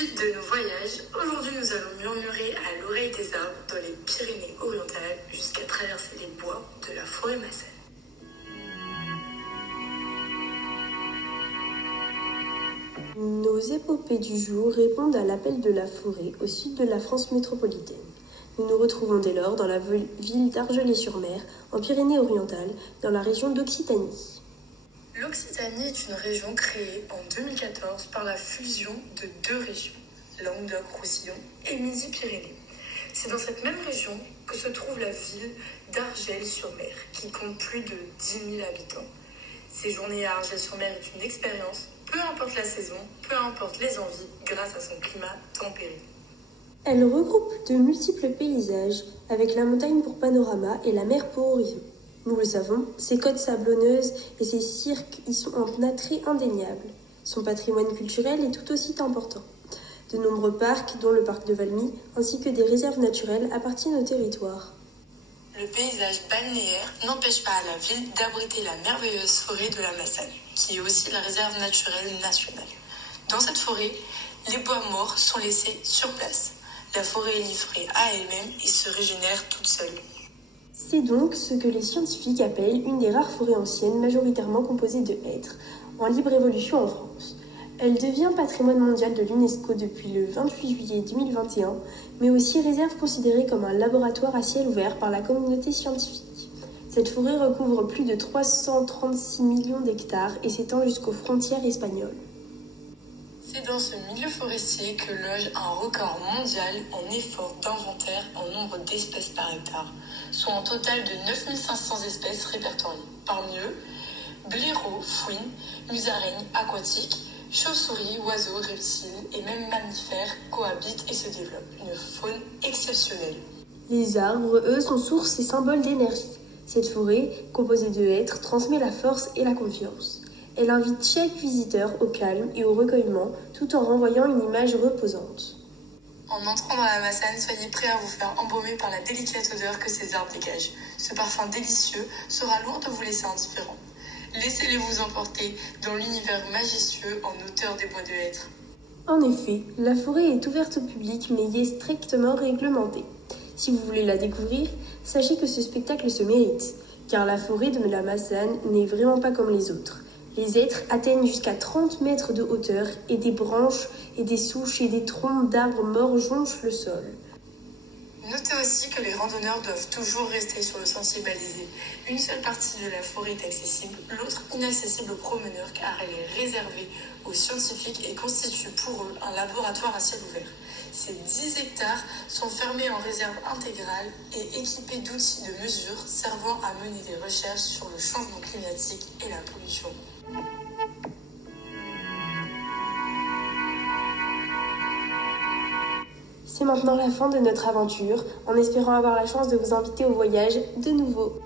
Suite de nos voyages, aujourd'hui nous allons murmurer à l'oreille des arbres dans les Pyrénées-Orientales jusqu'à traverser les bois de la forêt massane. Nos épopées du jour répondent à l'appel de la forêt au sud de la France métropolitaine. Nous nous retrouvons dès lors dans la ville d'Argelès-sur-Mer, en Pyrénées-Orientales, dans la région d'Occitanie. L'Occitanie est une région créée en 2014 par la fusion de deux régions, Languedoc-Roussillon et Midi-Pyrénées. C'est dans cette même région que se trouve la ville d'Argelès-sur-Mer, qui compte plus de 10 000 habitants. Séjourner à Argelès-sur-Mer est une expérience, peu importe la saison, peu importe les envies, grâce à son climat tempéré. Elle regroupe de multiples paysages, avec la montagne pour panorama et la mer pour horizon. Nous le savons, ses côtes sablonneuses et ses cirques y sont un attrait indéniable. Son patrimoine culturel est tout aussi important. De nombreux parcs, dont le parc de Valmy, ainsi que des réserves naturelles appartiennent au territoire. Le paysage balnéaire n'empêche pas à la ville d'abriter la merveilleuse forêt de la Massane, qui est aussi la réserve naturelle nationale. Dans cette forêt, les bois morts sont laissés sur place. La forêt est livrée à elle-même et se régénère toute seule. C'est donc ce que les scientifiques appellent une des rares forêts anciennes majoritairement composées de hêtres, en libre évolution en France. Elle devient patrimoine mondial de l'UNESCO depuis le 28 juillet 2021, mais aussi réserve considérée comme un laboratoire à ciel ouvert par la communauté scientifique. Cette forêt recouvre plus de 336 millions d'hectares et s'étend jusqu'aux frontières espagnoles. C'est dans ce milieu forestier que loge un record mondial en effort d'inventaire en nombre d'espèces par hectare, soit un total de 9500 espèces répertoriées. Parmi eux, blaireaux, fouines, musaraignes aquatiques, chauves-souris, oiseaux, reptiles et même mammifères cohabitent et se développent. Une faune exceptionnelle. Les arbres, eux, sont source et symbole d'énergie. Cette forêt, composée de hêtres, transmet la force et la confiance. Elle invite chaque visiteur au calme et au recueillement, tout en renvoyant une image reposante. En entrant dans la Massane, soyez prêts à vous faire embaumer par la délicate odeur que ces arbres dégagent. Ce parfum délicieux sera loin de vous laisser indifférent. Laissez-les vous emporter dans l'univers majestueux en hauteur des bois de hêtres. En effet, la forêt est ouverte au public mais y est strictement réglementée. Si vous voulez la découvrir, sachez que ce spectacle se mérite, car la forêt de la Massane n'est vraiment pas comme les autres. Les hêtres atteignent jusqu'à 30 mètres de hauteur et des branches et des souches et des troncs d'arbres morts jonchent le sol. Notez aussi que les randonneurs doivent toujours rester sur le sentier balisé. Une seule partie de la forêt est accessible, l'autre inaccessible aux promeneurs car elle est réservée aux scientifiques et constitue pour eux un laboratoire à ciel ouvert. Ces 10 hectares sont fermés en réserve intégrale et équipés d'outils de mesure servant à mener des recherches sur le changement climatique et la pollution. C'est maintenant la fin de notre aventure, en espérant avoir la chance de vous inviter au voyage de nouveau.